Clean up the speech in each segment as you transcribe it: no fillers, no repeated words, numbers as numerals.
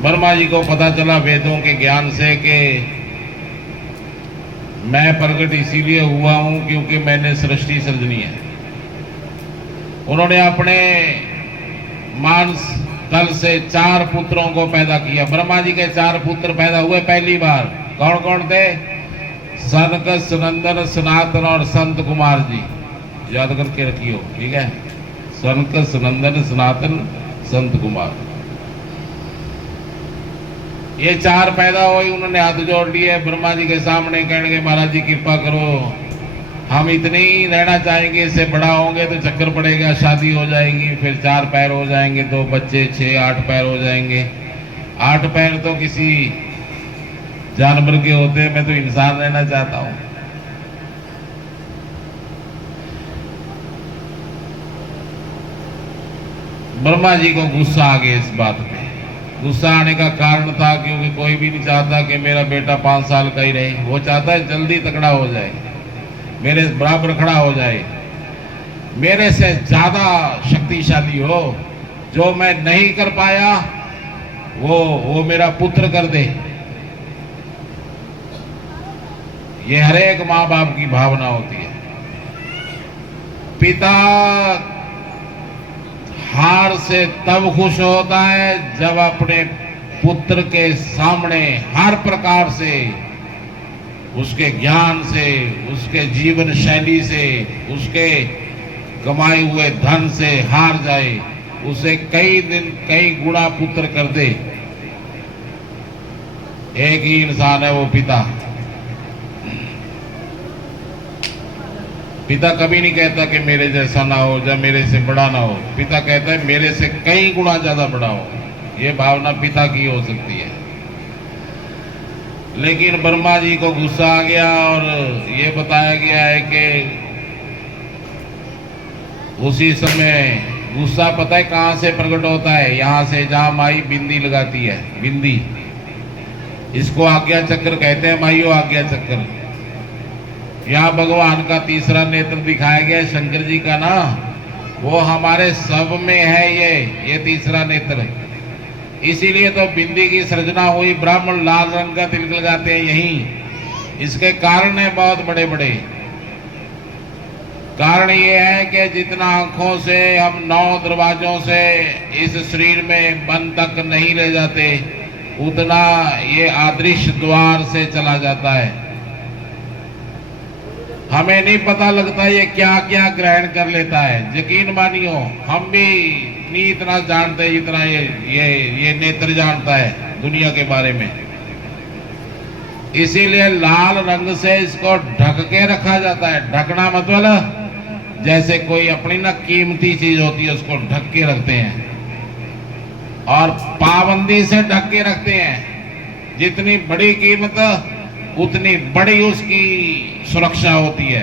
वर्मा जी को पता चला वेदों के ज्ञान से कि मैं प्रकट इसीलिए हुआ हूं क्योंकि मैंने सृष्टि सृजनी है। उन्होंने अपने मांस तल से 4 पुत्रों को पैदा किया। ब्रह्मा जी के 4 पुत्र पैदा हुए पहली बार। कौन कौन थे? सनक, सनंदन, सनातन और संत कुमार जी। याद करके रखियो, ठीक है। सनक, सनंदन, सनातन, संत कुमार, ये 4 पैदा हुए। उन्होंने हाथ जोड़ लिए ब्रह्मा जी के सामने, कहने के महाराज जी कृपा करो, हम इतने ही रहना चाहेंगे, इससे बड़ा होंगे तो चक्कर पड़ेगा, शादी हो जाएगी, फिर 4 पैर हो जाएंगे, 2 बच्चे, 6, 8 पैर हो जाएंगे। 8 पैर तो किसी जानवर के होते हैं, मैं तो इंसान रहना चाहता हूं। ब्रह्मा जी को गुस्सा आ गया इस बात पे। गुस्सा आने का कारण था क्योंकि कोई भी नहीं चाहता कि मेरा बेटा 5 साल का ही रहे। वो चाहता है जल्दी तकड़ा हो जाए, मेरे बराबर खड़ा हो जाए, मेरे से ज्यादा शक्तिशाली हो, जो मैं नहीं कर पाया वो मेरा पुत्र कर दे। ये हर एक माँ बाप की भावना होती है। पिता हार से तब खुश होता है जब अपने पुत्र के सामने हर प्रकार से, उसके ज्ञान से, उसके जीवन शैली से, उसके कमाए हुए धन से हार जाए, उसे कई गुना पुत्र कर दे। एक ही इंसान है वो पिता। पिता कभी नहीं कहता कि मेरे जैसा ना हो या मेरे से बड़ा ना हो। पिता कहता है मेरे से कई गुना ज्यादा बड़ा हो। ये भावना पिता की हो सकती है। लेकिन ब्रह्मा जी को गुस्सा आ गया और ये बताया गया है कि उसी समय गुस्सा पता है कहां से प्रकट होता है? यहां से जहां माई बिंदी लगाती है, बिंदी, इसको आज्ञा चक्र कहते हैं। माइयो आज्ञा चक्र। यहाँ भगवान का तीसरा नेत्र दिखाया गया शंकर जी का ना, वो हमारे सब में है ये तीसरा नेत्र। इसीलिए तो बिंदी की सृजना हुई। ब्राह्मण लाल रंग का तिलक लगाते हैं यहीं। इसके कारण है बहुत बड़े बड़े। कारण ये है कि जितना आंखों से हम 9 दरवाजों से इस शरीर में बन तक नहीं ले जाते, उतना ये अदृश्य द्वार से चला जाता है। हमें नहीं पता लगता ये क्या क्या ग्रहण कर लेता है। यकीन मानियो, हम भी नहीं इतना जानते जितना ये नेत्र जानता है दुनिया के बारे में। इसीलिए लाल रंग से इसको ढक के रखा जाता है। ढकना मतलब जैसे कोई अपनी ना कीमती चीज होती है उसको ढक के रखते हैं, और पाबंदी से ढक के रखते हैं। जितनी बड़ी कीमत उतनी बड़ी उसकी सुरक्षा होती है।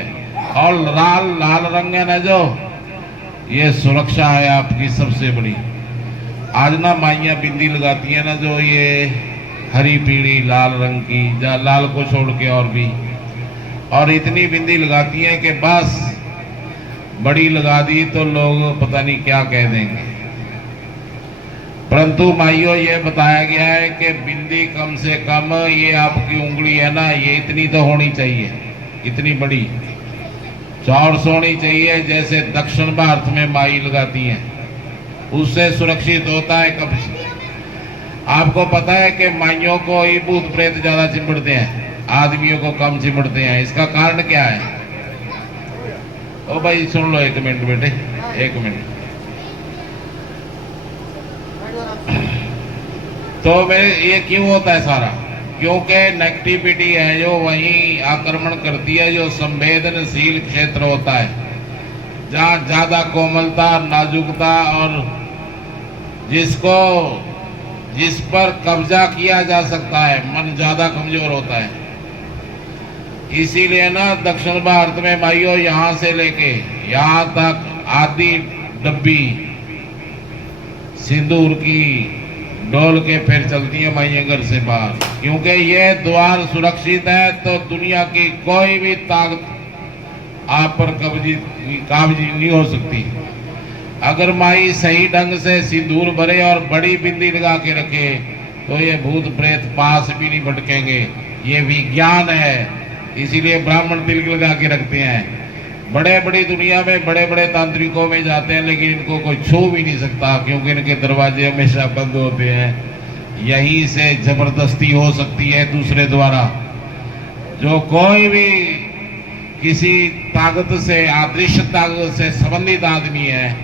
और लाल रंग है ना जो, ये सुरक्षा है आपकी सबसे बड़ी। आज ना माइयां बिंदी लगाती है ना जो, ये हरी पीली लाल रंग की, लाल को छोड़ के और भी, और इतनी बिंदी लगाती हैं कि बस बड़ी लगा दी तो लोग पता नहीं क्या कह देंगे। परंतु माइयों ये बताया गया है कि बिंदी कम से कम, ये आपकी उंगली है ना, ये इतनी तो होनी चाहिए, इतनी बड़ी चौड़स होनी चाहिए, जैसे दक्षिण भारत में माई लगाती हैं। उससे सुरक्षित होता है कब्ज। आपको पता है कि माइयों को ही भूत प्रेत ज्यादा चिमड़ते हैं, आदमियों को कम चिमड़ते हैं। इसका कारण क्या है? ओ भाई सुन लो, 1 मिनट बेटे, 1 मिनट। तो ये क्यों होता है सारा? क्योंकि नेगेटिविटी है जो वहीं आक्रमण करती है, जो संवेदनशील क्षेत्र होता है, जहाँ ज्यादा कोमलता, नाजुकता और जिस पर कब्जा किया जा सकता है, मन ज्यादा कमजोर होता है। इसीलिए ना दक्षिण भारत में माइयों यहाँ से लेके यहाँ तक आधी डब्बी सिंदूर की डोल के फिर चलती है माइयां घर से बाहर, क्योंकि ये द्वार सुरक्षित है। तो दुनिया की कोई भी ताकत आप पर काबजी नहीं हो सकती। अगर माई सही ढंग से सिंदूर भरे और बड़ी बिंदी लगा के रखे तो ये भूत प्रेत पास भी नहीं भटकेंगे। ये विज्ञान है, इसीलिए ब्राह्मण तिलक लगा के रखते हैं। बड़े बड़ी दुनिया में बड़े बड़े तांत्रिकों में जाते हैं, लेकिन इनको कोई छू भी नहीं सकता, क्योंकि इनके दरवाजे हमेशा बंद होते हैं। यहीं से जबरदस्ती हो सकती है दूसरे द्वारा। जो कोई भी किसी ताकत से, अदृश्य ताकत से संबंधित आदमी है,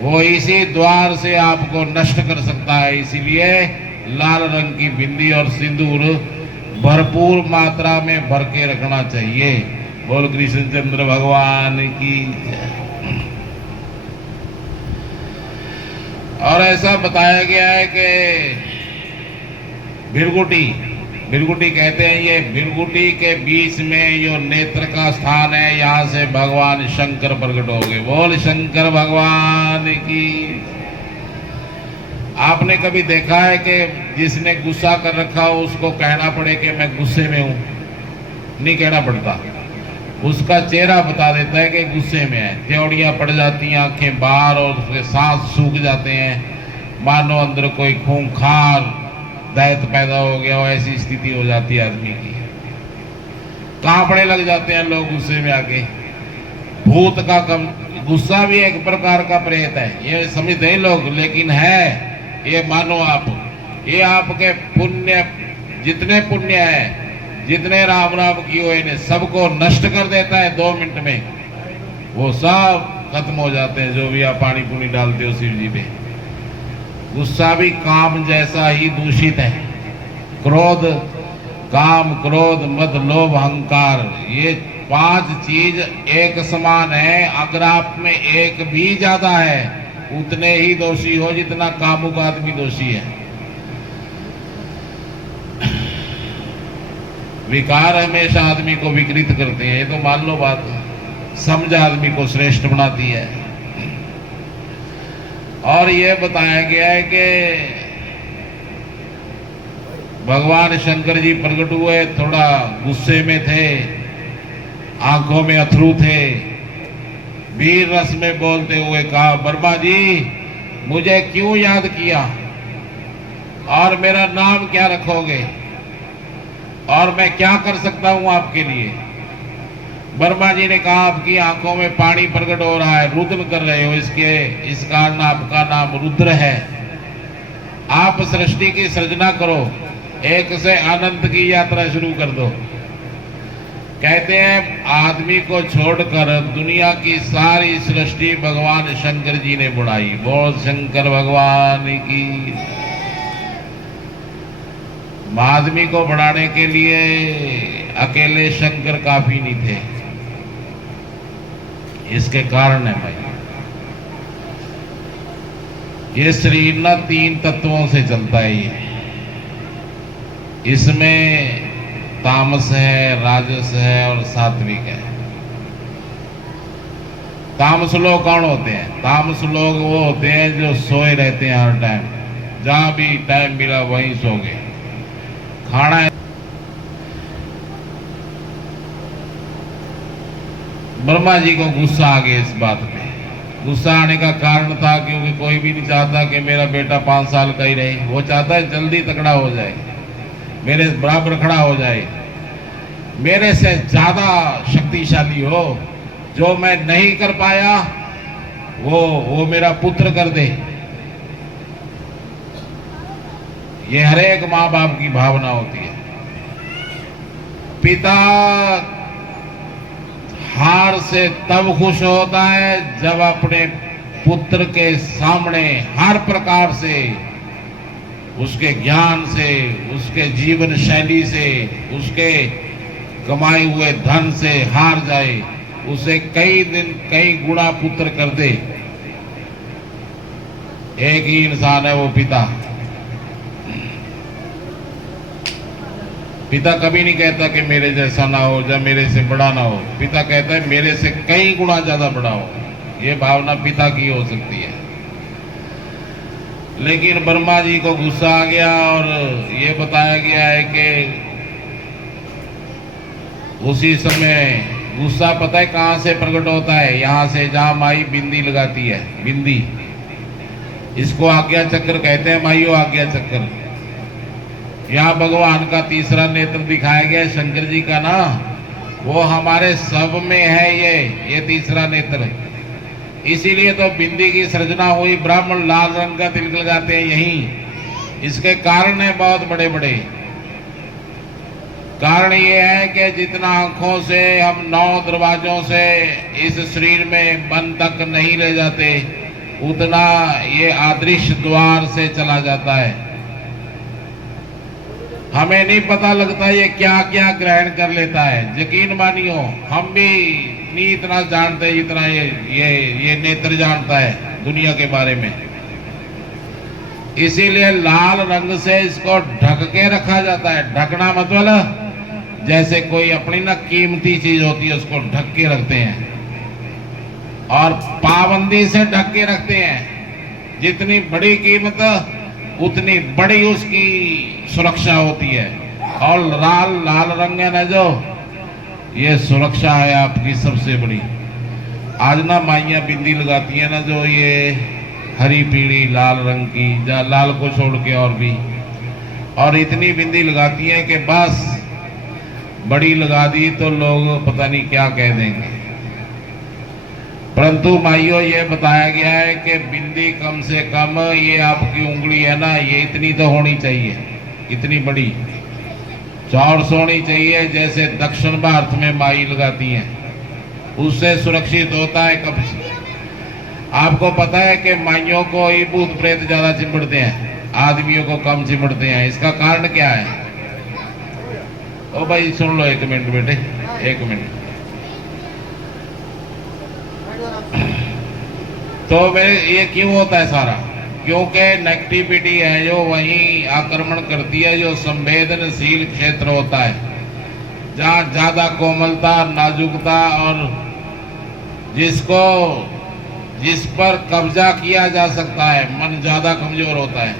वो इसी द्वार से आपको नष्ट कर सकता है। इसीलिए लाल रंग की बिंदी और सिंदूर भरपूर मात्रा में भर के रखना चाहिए। बोल कृष्णचंद्र भगवान की जय। और ऐसा बताया गया है कि भिरगुटी कहते हैं, ये भिरगुटी के बीच में जो नेत्र का स्थान है, यहाँ से भगवान शंकर प्रकट हो गए। बोल शंकर भगवान की। आपने कभी देखा है कि जिसने गुस्सा कर रखा हो उसको कहना पड़े कि मैं गुस्से में हूं? नहीं कहना पड़ता, उसका चेहरा बता देता है कि गुस्से में है। त्योड़ियां पड़ जाती हैं, आंखें बाहर, और उसके सांस सूख जाते हैं, मानो अंदर कोई खूंखार दैत पैदा हो गया हो, ऐसी स्थिति हो जाती है आदमी की। कांपने लग जाते हैं लोग गुस्से में आके। भूत का गुस्सा भी एक प्रकार का प्रेत है, ये समझते हैं लोग, लेकिन है ये। मानो आप, ये आपके पुण्य, जितने पुण्य है, जितने राम राम की हो, इन्हें सबको नष्ट कर देता है 2 मिनट में। वो सब खत्म हो जाते हैं, जो भी आप पानी पुनी डालते हो शिव जी पे। गुस्सा भी काम जैसा ही दूषित है। क्रोध, काम, क्रोध, मद, लोभ, अहंकार, ये 5 चीज एक समान है। अगर आप में एक भी ज्यादा है, उतने ही दोषी हो जितना कामुक आदमी दोषी है। विकार हमेशा आदमी को विकृत करते हैं, ये तो मान लो बात। समझ आदमी को श्रेष्ठ बनाती है। और ये बताया गया है कि भगवान शंकर जी प्रकट हुए, थोड़ा गुस्से में थे, आंखों में अथरू थे। वीर रस में बोलते हुए कहा, ब्रह्मा जी मुझे क्यों याद किया और मेरा नाम क्या रखोगे और मैं क्या कर सकता हूं आपके लिए? ब्रह्मा जी ने कहा, आपकी आंखों में पानी प्रकट हो रहा है, रुद्र कर रहे हो, इस कारण आपका नाम रुद्र है। आप सृष्टि की सृजना करो, 1 से अनंत की यात्रा शुरू कर दो। कहते हैं आदमी को छोड़कर दुनिया की सारी सृष्टि भगवान शंकर जी ने बुढ़ाई। बोल शंकर भगवान की। आदमी को बढ़ाने के लिए अकेले शंकर काफी नहीं थे, इसके कारण है भाई। ये शरीर ना 3 तत्वों से चलता है। ये इसमें तामस है, राजस है और सात्विक है। तामस लोग कौन होते हैं? तामस लोग वो होते हैं जो सोए रहते हैं हर टाइम, जहां भी टाइम मिला वहीं सो गए। खाना है। ब्रह्मा जी को गुस्सा आ गया इस बात पे। गुस्सा आने का कारण था क्योंकि कोई भी नहीं चाहता कि मेरा बेटा 5 साल का ही रहे। वो चाहता है जल्दी तकड़ा हो जाए, मेरे बराबर खड़ा हो जाए, मेरे से ज्यादा शक्तिशाली हो, जो मैं नहीं कर पाया वो मेरा पुत्र कर दे। ये हर एक माँ बाप की भावना होती है। पिता हार से तब खुश होता है जब अपने पुत्र के सामने हर प्रकार से, उसके ज्ञान से, उसके जीवन शैली से, उसके कमाए हुए धन से हार जाए, उसे कई गुना पुत्र कर दे। एक ही इंसान है वो पिता। पिता कभी नहीं कहता कि मेरे जैसा ना हो या मेरे से बड़ा ना हो। पिता कहता है मेरे से कई गुना ज्यादा बड़ा हो। ये भावना पिता की हो सकती है। लेकिन ब्रह्मा जी को गुस्सा आ गया और ये बताया गया है कि उसी समय गुस्सा पता है कहाँ से प्रकट होता है? यहाँ से, जहाँ माई बिंदी लगाती है, बिंदी, इसको आज्ञा चक्र कहते हैं। माइयो आज्ञा चक्र। यहाँ भगवान का तीसरा नेत्र दिखाया गया है, शंकर जी का ना, वो हमारे सब में है ये तीसरा नेत्र। इसीलिए तो बिंदी की सृजना हुई। ब्राह्मण लाल रंग का तिलक लगाते हैं यहीं। इसके कारण है बहुत बड़े बड़े। कारण ये है कि जितना आंखों से हम 9 दरवाजों से इस शरीर में मन तक नहीं ले जाते, उतना ये अदृश्य द्वार से चला जाता है। हमें नहीं पता लगता ये क्या क्या ग्रहण कर लेता है। यकीन मानियो, हम भी नहीं इतना जानते जितना ये नेत्र जानता है दुनिया के बारे में। इसीलिए लाल रंग से इसको ढक के रखा जाता है। ढकना मतलब जैसे कोई अपनी ना कीमती चीज होती है, उसको ढक के रखते हैं और पाबंदी से ढक के रखते हैं। जितनी बड़ी कीमत उतनी बड़ी उसकी सुरक्षा होती है। और लाल रंग है ना, जो ये सुरक्षा है आपकी सबसे बड़ी। आज ना माइयां बिंदी लगाती है ना, जो ये हरी पीली लाल रंग की, लाल को छोड़ के और भी, और इतनी बिंदी लगाती है कि बस बड़ी लगा दी तो लोग पता नहीं क्या कह देंगे। परंतु माइयों, ये बताया गया है कि बिंदी कम से कम, ये आपकी उंगली है ना, ये इतनी तो होनी चाहिए, इतनी बड़ी चौड़ होनी चाहिए, जैसे दक्षिण भारत में माई लगाती हैं। उससे सुरक्षित होता है। कब आपको पता है कि माइयों को ही भूत प्रेत ज्यादा चिमड़ते हैं, आदमियों को कम चिमड़ते हैं। इसका कारण क्या है? ओ भाई सुन लो, 1 मिनट बेटे, 1 मिनट। तो ये क्यों होता है सारा? क्योंकि नेगेटिविटी है जो वहीं आक्रमण करती है, जो संवेदनशील क्षेत्र होता है, जहाँ ज्यादा कोमलता, नाजुकता और जिस पर कब्जा किया जा सकता है, मन ज्यादा कमजोर होता है।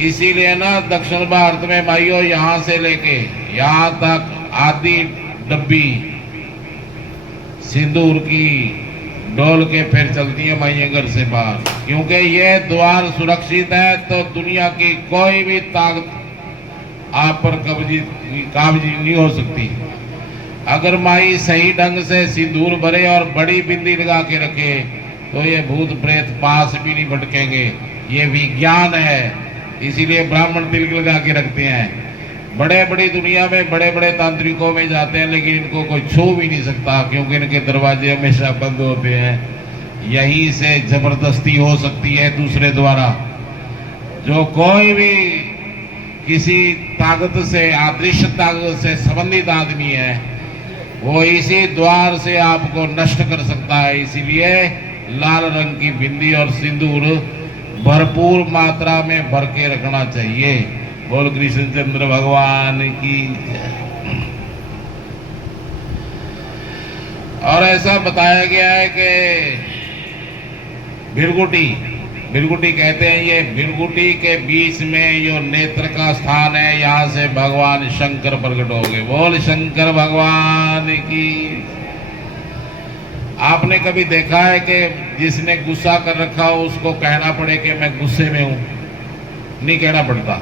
इसीलिए ना दक्षिण भारत में माइयों यहाँ से लेके यहाँ तक आधी डब्बी सिंदूर की डोल के फिर चलती है माइयां घर से बाहर, क्योंकि ये द्वार सुरक्षित है। तो दुनिया की कोई भी ताकत आप पर काबजी नहीं हो सकती। अगर माई सही ढंग से सिंदूर भरे और बड़ी बिंदी लगा के रखे तो ये भूत प्रेत पास भी नहीं भटकेंगे। ये विज्ञान है। इसीलिए ब्राह्मण तिलक लगा के रखते हैं। बड़े बड़ी दुनिया में बड़े बड़े तांत्रिकों में जाते हैं, लेकिन इनको कोई छू भी नहीं सकता, क्योंकि इनके दरवाजे हमेशा बंद होते हैं। यहीं से जबरदस्ती हो सकती है दूसरे द्वारा। जो कोई भी किसी ताकत से, अदृश्य ताकत से संबंधित आदमी है, वो इसी द्वार से आपको नष्ट कर सकता है। इसीलिए लाल रंग की बिंदी और सिंदूर भरपूर मात्रा में भर के रखना चाहिए। बोल कृष्णचंद्र भगवान की। और ऐसा बताया गया है कि भिरगुटी कहते हैं, ये भिरगुटी के बीच में जो नेत्र का स्थान है, यहाँ से भगवान शंकर प्रकट हो गए। बोल शंकर भगवान की। आपने कभी देखा है कि जिसने गुस्सा कर रखा हो उसको कहना पड़े कि मैं गुस्से में हूं? नहीं कहना पड़ता,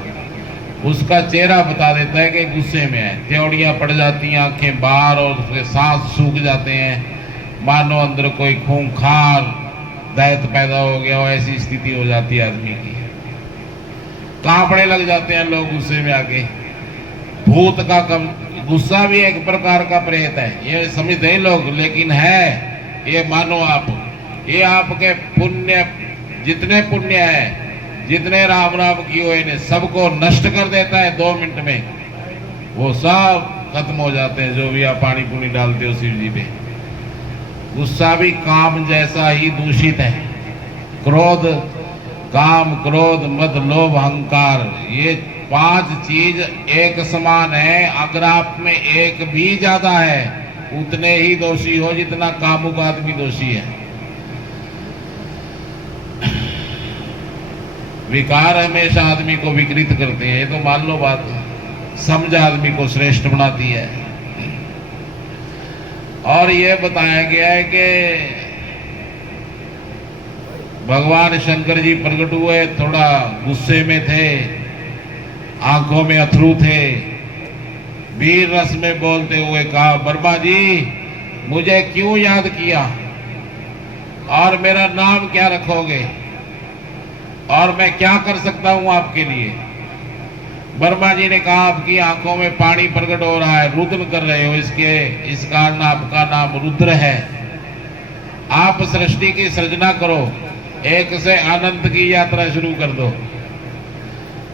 उसका चेहरा बता देता है कि गुस्से में है। त्योड़ियां पड़ जाती हैं, आंखें बाहर, और उसके सांस सूख जाते हैं, मानो अंदर कोई खूंखार दैत पैदा हो गया हो, ऐसी स्थिति हो जाती है आदमी की। कांपने लग जाते हैं लोग गुस्से में आके। भूत का गुस्सा भी एक प्रकार का प्रेत है, ये समझते हैं लोग, लेकिन है ये। मानो आप, ये आपके पुण्य, जितने पुण्य है, जितने राम राम किए हुए ने, सबको नष्ट कर देता है 2 मिनट में। वो सब खत्म हो जाते हैं, जो भी आप पानी पुनी डालते हो शिव जी पे। गुस्सा भी काम जैसा ही दूषित है। क्रोध, काम, क्रोध, मद, लोभ, अहंकार, ये 5 चीज एक समान है। अगर आप में एक भी ज्यादा है, उतने ही दोषी हो जितना कामुक आदमी दोषी है। विकार हमेशा आदमी को विकृत करते हैं, ये तो मान लो बात। समझ आदमी को श्रेष्ठ बनाती है। और ये बताया गया है कि भगवान शंकर जी प्रकट हुए, थोड़ा गुस्से में थे, आंखों में अथरू थे, वीर रस में बोलते हुए कहा, ब्रह्मा जी मुझे क्यों याद किया और मेरा नाम क्या रखोगे और मैं क्या कर सकता हूं आपके लिए। ब्रह्मा जी ने कहा, आपकी आंखों में पानी प्रकट हो रहा है, रुद्र कर रहे हो, इस कारण आपका नाम रुद्र है। आप सृष्टि की सृजना करो, एक से अनंत की यात्रा शुरू कर दो।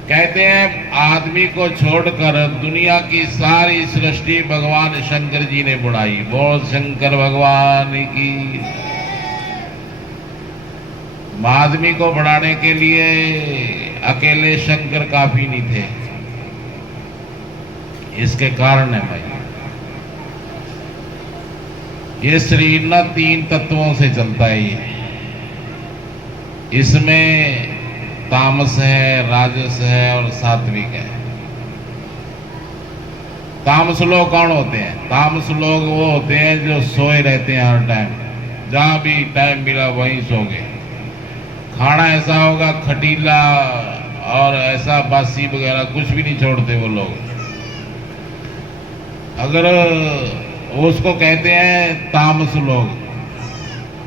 कहते हैं आदमी को छोड़कर दुनिया की सारी सृष्टि भगवान शंकर जी ने बुढ़ाई। बोल शंकर भगवान की। आदमी को बढ़ाने के लिए अकेले शंकर काफी नहीं थे, इसके कारण है भाई, ये शरीर ना 3 तत्वों से चलता है। ये इसमें तामस है, राजस है और सात्विक है। तामस लोग कौन होते हैं? तामस लोग वो होते हैं जो सोए रहते हैं हर टाइम, जहां भी टाइम मिला वहीं सो गए। खाना ऐसा होगा खटीला और ऐसा बासी वगैरह कुछ भी नहीं छोड़ते वो लोग। अगर उसको कहते हैं तामस लोग।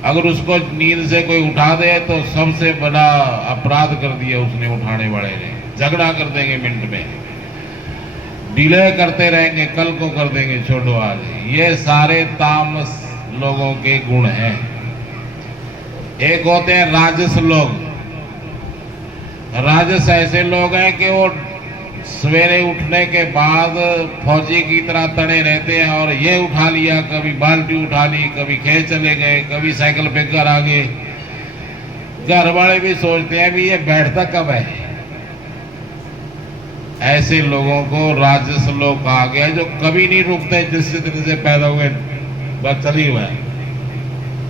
अगर उसको नींद से कोई उठा दे तो सबसे बड़ा अपराध कर दिया उसने, उठाने वाले ने। झगड़ा कर देंगे मिनट में, डिले करते रहेंगे, कल को कर देंगे, छोड़ो आज। ये सारे तामस लोगों के गुण हैं। एक होते हैं राजस लोग। राजस ऐसे लोग हैं कि वो सवेरे उठने के बाद फौजी की तरह तड़े रहते हैं और ये उठा लिया, कभी बाल्टी उठा ली, कभी खेत चले गए, कभी साइकिल पे घर आ गए। घर वाले भी सोचते हैं भी ये बैठता कब है। ऐसे लोगों को राजस लोग कहा गया, जो कभी नहीं रुकते, जिस दिन से पैदा हुए बस चली हुआ है।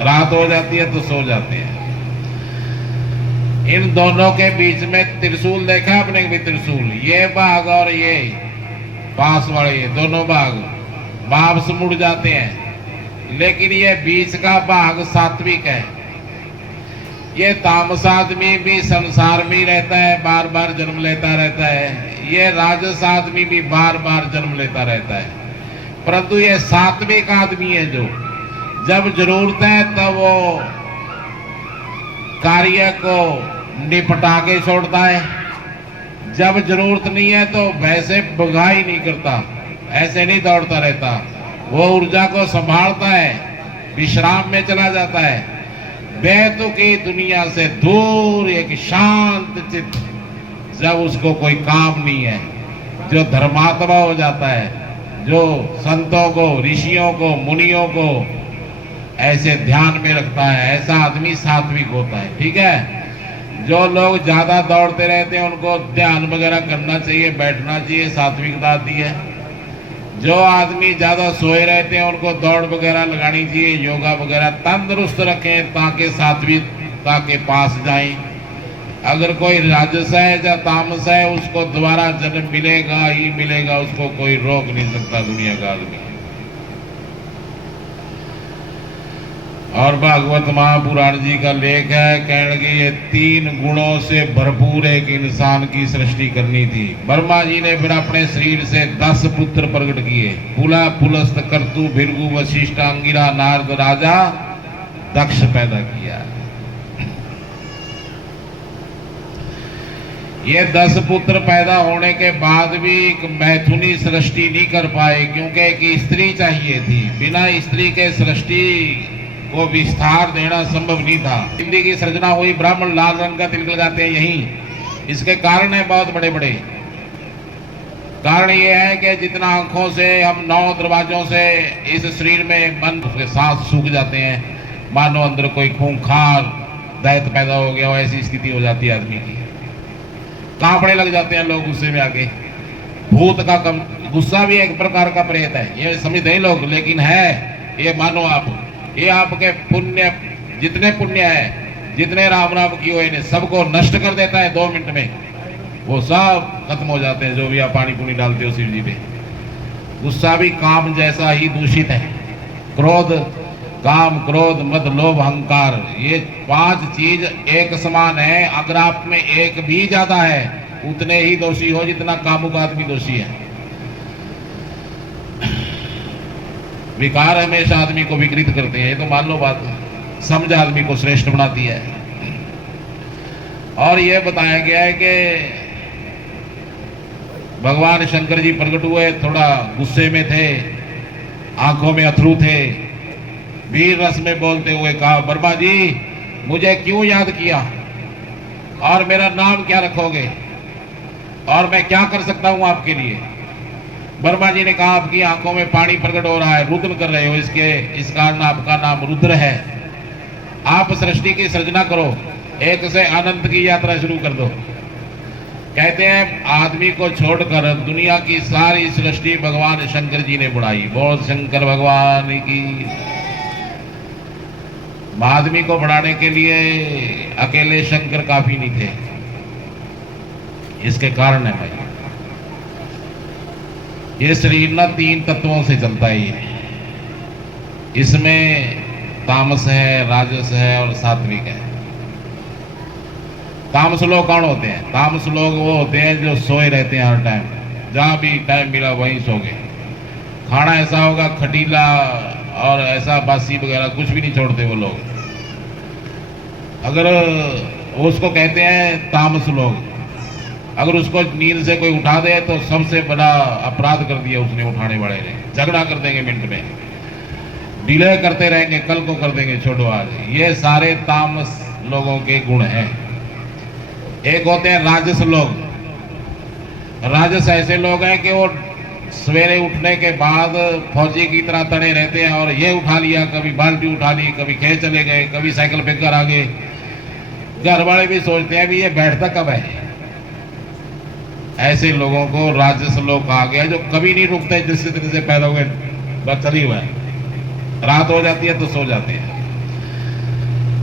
रात हो जाती है तो सो जाते हैं। इन दोनों के बीच में त्रिशूल देखा आपने भी? त्रिशूल, ये बाघ और ये पास वाले, ये दोनों बाघ वापस मुड़ जाते हैं, लेकिन ये बीच का बाघ सात्विक है। ये तामस आदमी भी संसार में ही रहता है, बार बार जन्म लेता रहता है। ये राजस आदमी भी बार बार जन्म लेता रहता है। परंतु ये सात्विक आदमी है जो जब जरूरत है तब वो कार्य को निपटा के छोड़ता है, जब जरूरत नहीं है तो वैसे बगाई नहीं करता, ऐसे नहीं दौड़ता रहता। वो ऊर्जा को संभालता है, विश्राम में चला जाता है। बेतु की दुनिया से दूर एक शांत चित्त, जब उसको कोई काम नहीं है, जो धर्मात्मा हो जाता है, जो संतों को, ऋषियों को, मुनियों को ऐसे ध्यान में रखता है, ऐसा आदमी सात्विक होता है। ठीक है। जो लोग ज्यादा दौड़ते रहते हैं उनको ध्यान वगैरह करना चाहिए, बैठना चाहिए, सात्विकता आती है। जो आदमी ज्यादा सोए रहते हैं उनको दौड़ वगैरह लगानी चाहिए, योगा वगैरह, तंदुरुस्त रखें ताकि सात्विकता के पास जाएं। अगर कोई राजस है या तामस है उसको दोबारा जन्म मिलेगा ही मिलेगा, उसको कोई रोक नहीं सकता दुनिया का आदमी। और भागवत महापुराण जी का लेख है, कहने लगे ये 3 गुणों से भरपूर एक इंसान की सृष्टि करनी थी। ब्रह्मा जी ने फिर अपने शरीर से 10 पुत्र प्रकट किए। पुला, पुलस्त, कर्तु, भृगु, वशिष्ठ, अंगिरा, नारद, राजा, दक्ष पैदा किया। ये 10 पुत्र पैदा होने के बाद भी एक मैथुनी सृष्टि नहीं कर पाए, क्योंकि एक स्त्री चाहिए थी। बिना स्त्री के सृष्टि को विस्तार देना संभव नहीं था। हिंदी की सृजना हुई, ब्राह्मण लाल रंग का तिलक लगाते हैं यही। इसके कारण है बहुत बड़े बड़े। कारण ये है कि जितना आंखों से हम 9 दरवाजों से इस शरीर में मन के सांस सूख जाते हैं, मानो अंदर कोई खूंखार दैत्य पैदा हो गया हो, ऐसी स्थिति हो जाती है आदमी की। कांपने लग जाते हैं लोग गुस्से में आके। भूत का गुस्सा भी एक प्रकार का प्रेत है, ये समझते हैं लोग, लेकिन है ये। मानो आप, ये आपके पुण्य, जितने पुण्य है, जितने राम राम किए हुए, सबको नष्ट कर देता है 2 मिनट में। वो सब खत्म हो जाते हैं जो भी आप पानी पुनी डालते हो शिव जी पे। गुस्सा भी काम जैसा ही दूषित है। क्रोध, काम, क्रोध, मद, लोभ, अहंकार, ये 5 चीज एक समान है। अगर आप में एक भी ज्यादा है उतने ही दोषी हो जितना कामुक आदमी दोषी है। विकार हमेशा आदमी को विकृत करते हैं, ये तो मान लो बात। समझ आदमी को श्रेष्ठ बनाती है। और यह बताया गया है कि भगवान शंकर जी प्रकट हुए, थोड़ा गुस्से में थे, आंखों में अथरू थे, वीर रस में बोलते हुए कहा, ब्रह्मा जी मुझे क्यों याद किया और मेरा नाम क्या रखोगे और मैं क्या कर सकता हूं आपके लिए। ब्रह्मा जी ने कहा, आपकी आंखों में पानी प्रकट हो रहा है, रुद्र कर रहे हो, इस कारण आपका नाम रुद्र है। आप सृष्टि की सृजना करो, एक से अनंत की यात्रा शुरू कर दो। कहते हैं आदमी को छोड़कर दुनिया की सारी सृष्टि भगवान शंकर जी ने बढ़ाई। बोल शंकर भगवान की। आदमी को बढ़ाने के लिए अकेले शंकर काफी नहीं थे, इसके कारण है भाई। ये शरीर ना 3 तत्वों से चलता ही है। इसमें तामस है, राजस है और सात्विक है। तामस लोग कौन होते हैं? तामस लोग वो होते हैं जो सोए रहते हैं हर टाइम, जहां भी टाइम मिला वहीं सो गए। खाना ऐसा होगा खटीला और ऐसा बासी वगैरह कुछ भी नहीं छोड़ते वो लोग। अगर उसको कहते हैं तामस लोग। अगर उसको नींद से कोई उठा दे तो सबसे बड़ा अपराध कर दिया उसने, उठाने वाले ने। झगड़ा कर देंगे मिनट में, डिले करते रहेंगे, कल को कर देंगे, छोड़ो आज। ये सारे तामस लोगों के गुण हैं। एक होते हैं राजस लोग। राजस ऐसे लोग हैं कि वो सवेरे उठने के बाद फौजी की तरह तड़े रहते हैं और ये उठा लिया, कभी बाल्टी उठा ली, कभी खेत चले गए, कभी साइकिल पे घर आ गए। घर वाले भी सोचते हैं भी ये बैठता कब है। ऐसे लोगों को राजस लोग कहा गया, जो कभी नहीं रुकते, जिससे तरह से पैदा हुए बस चली हुआ है। रात हो जाती है तो सो जाते हैं।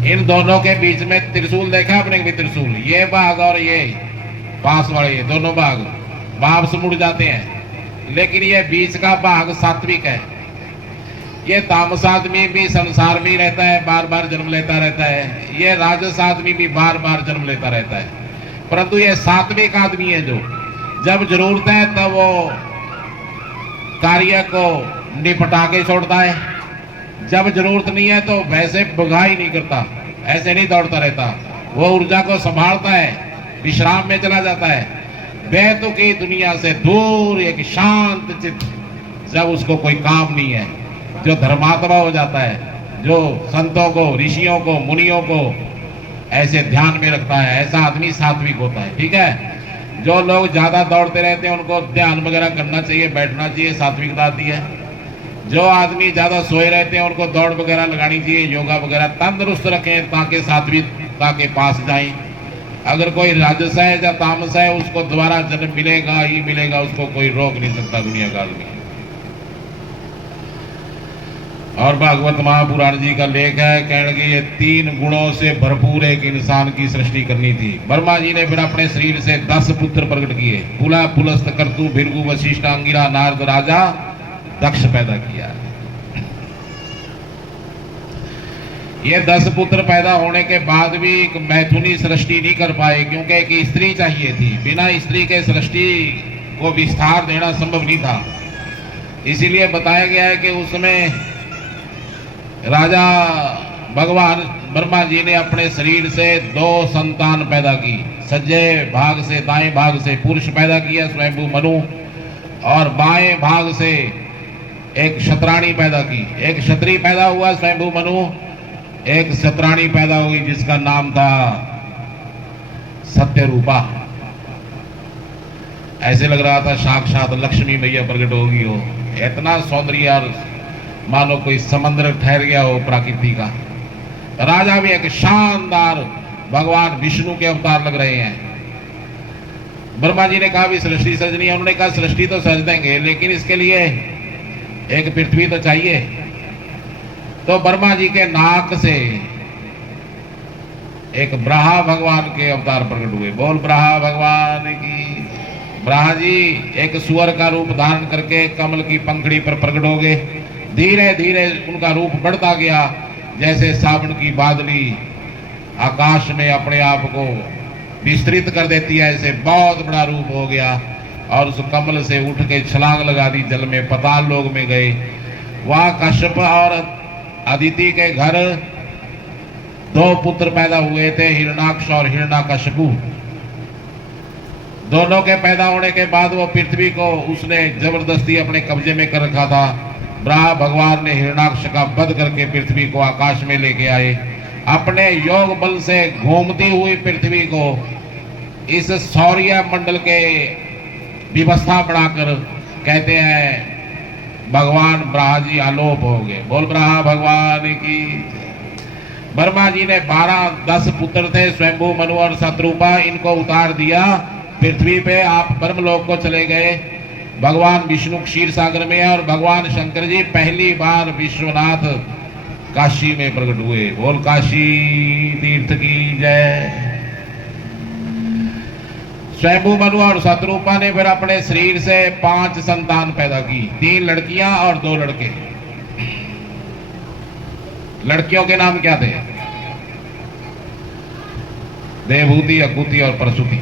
इन दोनों के बीच में त्रिशूल देखा आपने भी? त्रिशूल, ये भाग और ये पास वाले, ये दोनों भाग वापस मुड़ जाते हैं। लेकिन ये बीच का भाग सात्विक है। ये तामस आदमी भी संसार में रहता है, बार बार जन्म लेता रहता है। ये राजस आदमी भी बार बार जन्म लेता रहता है। परंतु ये सात्विक आदमी है जो जब जरूरत है तब वो कार्य को निपटा के छोड़ता है, जब जरूरत नहीं है तो वैसे बुघाई नहीं करता, ऐसे नहीं दौड़ता रहता। वो ऊर्जा को संभालता है, विश्राम में चला जाता है, बेतुकी दुनिया से दूर, एक शांत चित्त। जब उसको कोई काम नहीं है, जो धर्मात्मा हो जाता है, जो संतों को, ऋषियों को, मुनियों को ऐसे ध्यान में रखता है, ऐसा आदमी सात्विक होता है। ठीक है। जो लोग ज्यादा दौड़ते रहते हैं उनको ध्यान वगैरह करना चाहिए, बैठना चाहिए, सात्विकता आती है। जो आदमी ज्यादा सोए रहते हैं उनको दौड़ वगैरह लगानी चाहिए, योगा वगैरह, तंदुरुस्त रखें ताकि सात्विकता के पास जाएं। अगर कोई राजस है या तामस है उसको दोबारा जन्म मिलेगा ही मिलेगा, उसको कोई रोक नहीं सकता दुनिया का आदमी। और भागवत महापुराण जी का लेख है, कहने के ये 3 गुणों से भरपूर एक इंसान की सृष्टि करनी थी। ब्रह्मा जी ने फिर अपने शरीर से 10 पुत्र प्रकट किए। पुला, पुलस्त, कर्तु, भृगु, वशिष्ठ, अंगिरा, नारद, राजा, दक्ष पैदा किया। ये 10 पुत्र पैदा होने के बाद भी एक मैथुनी सृष्टि नहीं कर पाए, क्योंकि एक स्त्री चाहिए थी। बिना स्त्री के सृष्टि को विस्तार देना संभव नहीं था। इसीलिए बताया गया है कि उसमें राजा भगवान ब्रह्मा जी ने अपने शरीर से 2 संतान पैदा की। सज्जे भाग से, दाएं भाग से पुरुष पैदा किया, स्वयंभू मनु, और बाएं भाग से एक क्षत्राणी पैदा की। एक क्षत्रिय पैदा हुआ स्वयंभू मनु, एक क्षत्राणी पैदा हुई जिसका नाम था सत्यरूपा। ऐसे लग रहा था साक्षात लक्ष्मी मैया प्रकट होगी हो। इतना सौंदर्य और मानो कोई समंदर ठहर गया हो प्रकृति का। राजा भी एक शानदार भगवान विष्णु के अवतार लग रहे हैं। ब्रह्मा जी ने कहा भी सृष्टि सृजनी है। उन्होंने कहा सृष्टि तो सृज देंगे, लेकिन इसके लिए एक पृथ्वी तो चाहिए। तो ब्रह्मा जी के नाक से एक ब्रहा भगवान के अवतार प्रकट हुए। बोल ब्रहा भगवान की। ब्रहा जी एक सुअर का रूप धारण करके कमल की पंखड़ी पर प्रकट हो गए। धीरे धीरे उनका रूप बढ़ता गया, जैसे सावन की बादली आकाश में अपने आप को विस्तृत कर देती है, ऐसे बहुत बड़ा रूप हो गया। और उस कमल से उठ के छलांग लगा दी, जल में पाताल लोक में गए। वहां कश्यप और अदिति के घर 2 पुत्र पैदा हुए थे, हिरणाक्ष और हिरण्यकशिपु। दोनों के पैदा होने के बाद वो पृथ्वी को उसने जबरदस्ती अपने कब्जे में कर रखा था। ब्रह्मा भगवान ने हिरणाक्ष का वध करके पृथ्वी को आकाश में लेके आए। अपने योग बल से घूमती हुई पृथ्वी को इस सौर्य मंडल के व्यवस्था बनाकर कहते हैं भगवान ब्रह्मा जी आलोप हो गए। बोल ब्रह्मा भगवान की। ब्रह्मा जी ने 10 पुत्र थे, स्वयंभू, मनु और शत्रुपा, इनको उतार दिया पृथ्वी पे। आप ब्रह्मलोक को चले गए। भगवान विष्णु क्षीर सागर में और भगवान शंकर जी पहली बार विश्वनाथ काशी में प्रकट हुए। बोल काशी तीर्थ की जय। स्वयंभू, मनु और शत्रुपा ने फिर अपने शरीर से 5 संतान पैदा की, 3 लड़कियां और 2 लड़के। लड़कियों के नाम क्या थे? देवहूति, अकुति और प्रसूति।